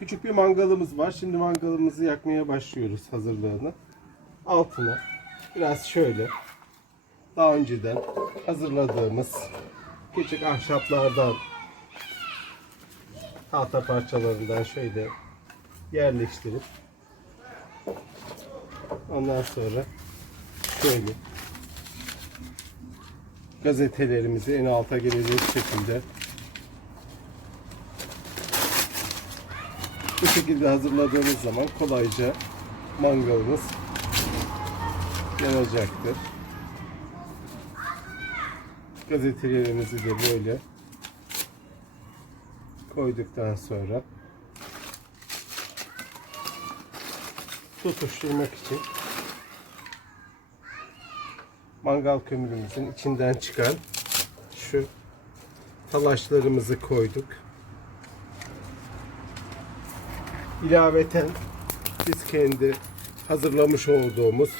Küçük bir mangalımız var. Şimdi mangalımızı yakmaya başlıyoruz hazırlığını. Altına biraz şöyle daha önceden hazırladığımız küçük ahşaplardan tahta parçalarından şöyle yerleştirip ondan sonra şöyle gazetelerimizi en alta gelecek şekilde bu şekilde hazırladığımız zaman kolayca mangalımız yanacaktır. Gazetelerimizi de böyle koyduktan sonra tutuşturmak için mangal kömürümüzün içinden çıkan şu talaşlarımızı koyduk. İlaveten biz kendi hazırlamış olduğumuz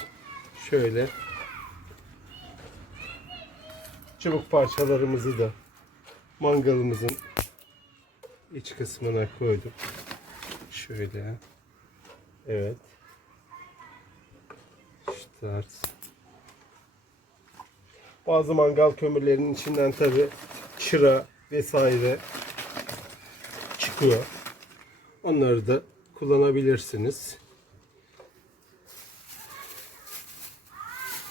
şöyle çubuk parçalarımızı da mangalımızın iç kısmına koyduk. Şöyle. Evet. Şu tarz. Bazı mangal kömürlerinin içinden tabi çıra vesaire çıkıyor. Onları da kullanabilirsiniz.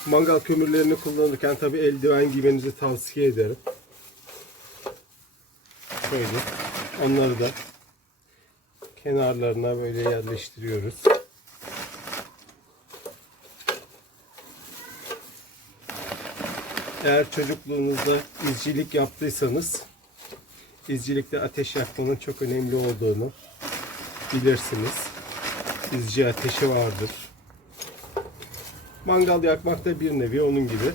Mangal kömürlerini kullanırken tabi eldiven giymenizi tavsiye ederim. Şöyle onları da kenarlarına böyle yerleştiriyoruz. Eğer çocukluğunuzda izcilik yaptıysanız izcilikte ateş yakmanın çok önemli olduğunu bilirsiniz. İzci ateşi vardır. Mangal yakmak da bir nevi onun gibi.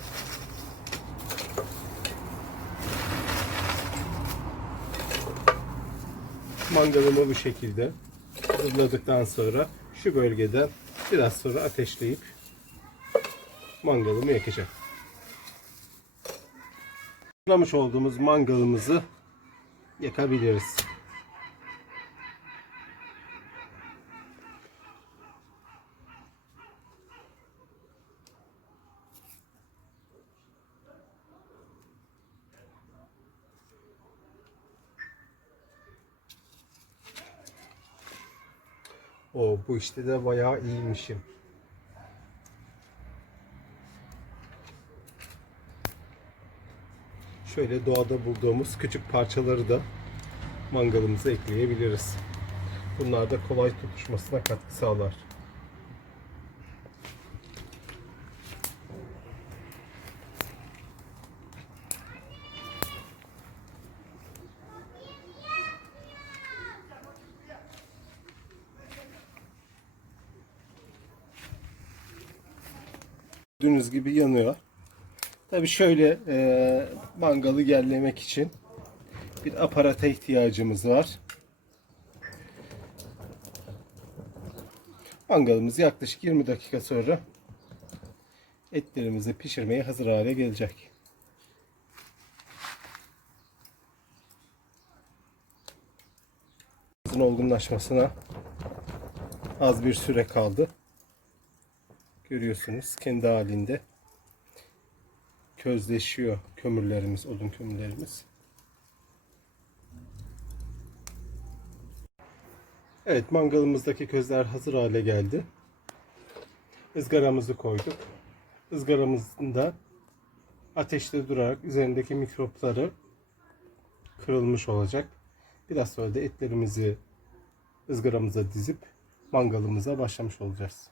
Mangalımı bu şekilde hazırladıktan sonra şu bölgeden biraz sonra ateşleyip mangalımı yakacağım. Hazırlamış olduğumuz mangalımızı yakabiliriz. O bu işte de bayağı iyiymişim. Şöyle doğada bulduğumuz küçük parçaları da mangalımıza ekleyebiliriz. Bunlar da kolay tutuşmasına katkı sağlar. Gördüğünüz gibi yanıyor. Tabi şöyle e, mangalı yerlemek için bir aparata ihtiyacımız var. Mangalımız yaklaşık 20 dakika sonra etlerimizi pişirmeye hazır hale gelecek. olgunlaşmasına az bir süre kaldı. Görüyorsunuz kendi halinde közleşiyor kömürlerimiz, odun kömürlerimiz. Evet mangalımızdaki közler hazır hale geldi. Izgaramızı koyduk. Izgaramızın da ateşte durarak üzerindeki mikropları kırılmış olacak. Biraz sonra da etlerimizi ızgaramıza dizip mangalımıza başlamış olacağız.